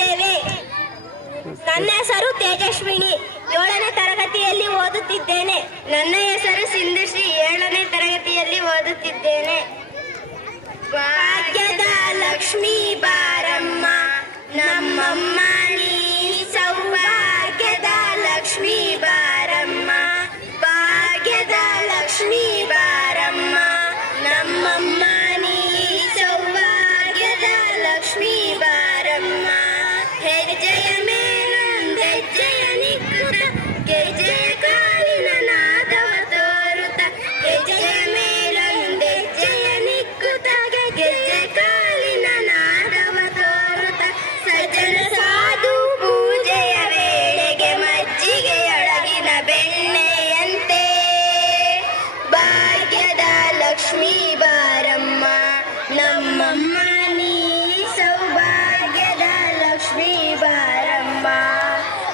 ಮಾಡುತ್ತಿದ್ದೇವೆ. ನನ್ನ ಹೆಸರು ತೇಜಸ್ವಿನಿ, 7ನೇ ತರಗತಿಯಲ್ಲಿ ಓದುತ್ತಿದ್ದೇನೆ. ನನ್ನ ಹೆಸರು ಸಿಂಧುಶ್ರೀ, 7ನೇ ತರಗತಿಯಲ್ಲಿ ಓದುತ್ತಿದ್ದೇನೆ. ಭಾಗ್ಯದ ಲಕ್ಷ್ಮೀ ಬಾರಮ್ಮ ನಮ್ಮಮ್ಮ ನೀ, ಸೌಭಾಗ್ಯದ ಲಕ್ಷ್ಮೀ ಬಾರಮ್ಮ, ಭಾಗ್ಯದ ಲಕ್ಷ್ಮೀ ಬಾರಮ್ಮ ನಮ್ಮಮ್ಮ ನೀ, ಸೌಭಾಗ್ಯದ ಲಕ್ಷ್ಮೀ ಬಾರಮ್ಮ. ಹೆಜ್ಜೆಯ ಮೇಲೊಂದೆಜ್ಜೆಯ ನಿಕ್ಕುತ್ತ, ಗೆಜ್ಜೆಯ ಕಾಲಿನ ನಾದವ ತೋರುತ್ತ, ಹೆಜ್ಜೆಯ ಮೇಲೊಂದೆಜ್ಜೆಯ ನಿಕ್ಕುತ್ತ, ಗೆಜ್ಜೆ ಕಾಲಿನ ನಾದವ ತೋರುತ್ತ, ಸಜ್ಜನ ಸಾಧು ಪೂಜೆಯ ವೇಳೆಗೆ ಮಜ್ಜಿಗೆಯೊಳಗಿನ ಬೆಣ್ಣೆಯಂತೆ, ಭಾಗ್ಯದ ಲಕ್ಷ್ಮೀ ಬಾರಮ್ಮ ನಮ್ಮಮ್ಮ ನೀ, ಸೌಭಾಗ್ಯದ ಲಕ್ಷ್ಮೀ ಬಾರಮ್ಮ.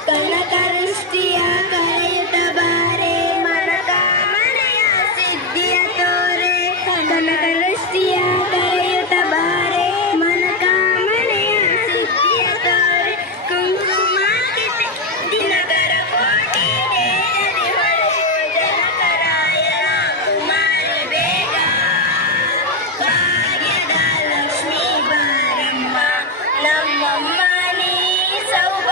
ಕನಕವೃಷ್ಟಿಯ ಕರೆಯುತ್ತ ಬಾರೆ, ಮನಕಾಮನೆಯ ಸಿದ್ಧಿಯ ತೋರೆ, ಕನಕವೃಷ್ಟಿಯ ಕರೆಯುತ್ತ ಬಾರೆ, ಮನಕಾಮನೆಯ ಸಿದ್ಧಿಯ ತೋರೆ, ಕುಂಕುಮಕ್ಕೆ ದಿನಕರ ಕೋಟಿ ಹೇರದಿ ಹೊಳೆಯುವ ಜನಕರಾಯನ ಕುಮಾರಿ ಬೇಗ, ಭಾಗ್ಯದ ಲಕ್ಷ್ಮೀ ಬಾರಮ್ಮ ನಮ್ಮಮ್ಮ ನೀ, ಸೌಭಾಗ್ಯದ